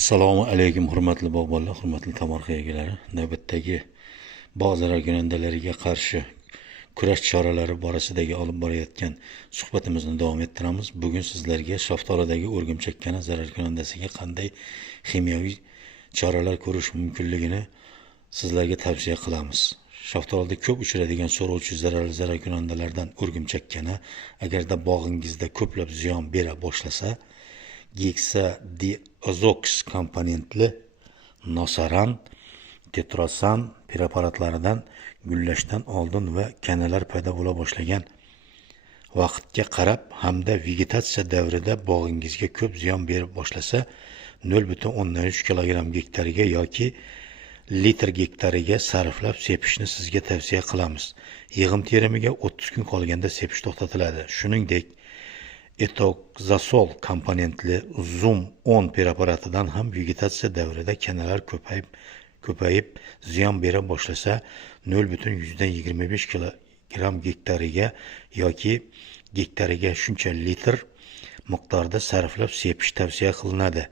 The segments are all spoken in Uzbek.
Assalomu alaykum hurmatli bog'bonlar, hurmatli tomorqa egalari. Navbatdagi bog' zararkunandalariga qarshi kurash choralari borasidagi olib borayotgan suhbatimizni davom ettiramiz. Bugun sizlarga shaftolidagi o'rgimchakkana zararkunandasiga qanday kimyoviy choralar ko'rish mumkinligini sizlarga tavsiya qilamiz. Shaftolida ko'p uchraydigan so'rovchi zararkunandalardan o'rgimchakkana agarda bog'ingizda ko'plab ziyon bera boshlasa, Hexadiazox komponentli nosaran, tetrasan preparatlaridan gullashdan oldin va kanalar paydo bo'la boshlagan vaqtga qarab hamda vegetatsiya davrida bog'ingizga ko'p ziyon berib boshlasa 0,13 kg gektariga yoki litr gektariga sarflab sepishni sizga tavsiya qilamiz. Yig'im terimiga 30 kun qolganda sepish to'xtatiladi. Shuningdek, etoxazol komponentli Zoom 10 preparatidan ham vegetatsiya davrida kanalar ko'payib ziyon bera boshlasa 0,25 kg gektariga yoki gektariga shuncha litr miqdorda sarflab sepish tavsiya qilinadi.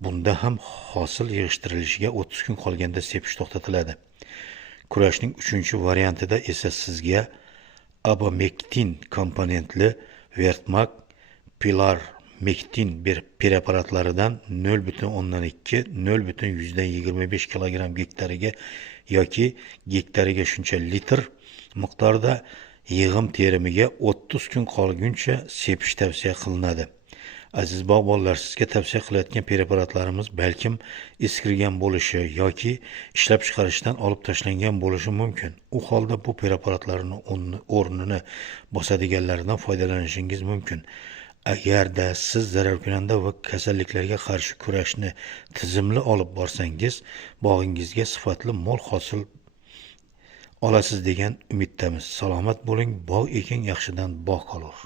Bunda ham hosil yig'ishtirilishiga 30 kun qolganda sepish to'xtatiladi. Kurashning 3-variantida esa sizga abamektin komponentli Vertmak Pilarmektin bir preparatlaridan 0,12-0,25 kg gektariga yoki gektariga shuncha litr miqdorda yig'im terimiga 30 kun qolguncha sepish tavsiya qilinadi. Aziz bog'bonlar, sizga tavsiya qilayotgan preparatlarimiz balkim eskirgan bo'lishi yoki ishlab chiqarishdan olib tashlangan bo'lishi mumkin. U holda bu preparatlarning o'rnini bosadiganlaridan foydalanishingiz mumkin. Agarda siz zararkunanda va kasalliklarga qarshi kurashni tizimli olib borsangiz, bog'ingizga sifatli mol hosil olasiz degan umiddamiz. Salomat bo'ling, bog' eking yaxshidan bog' qolur.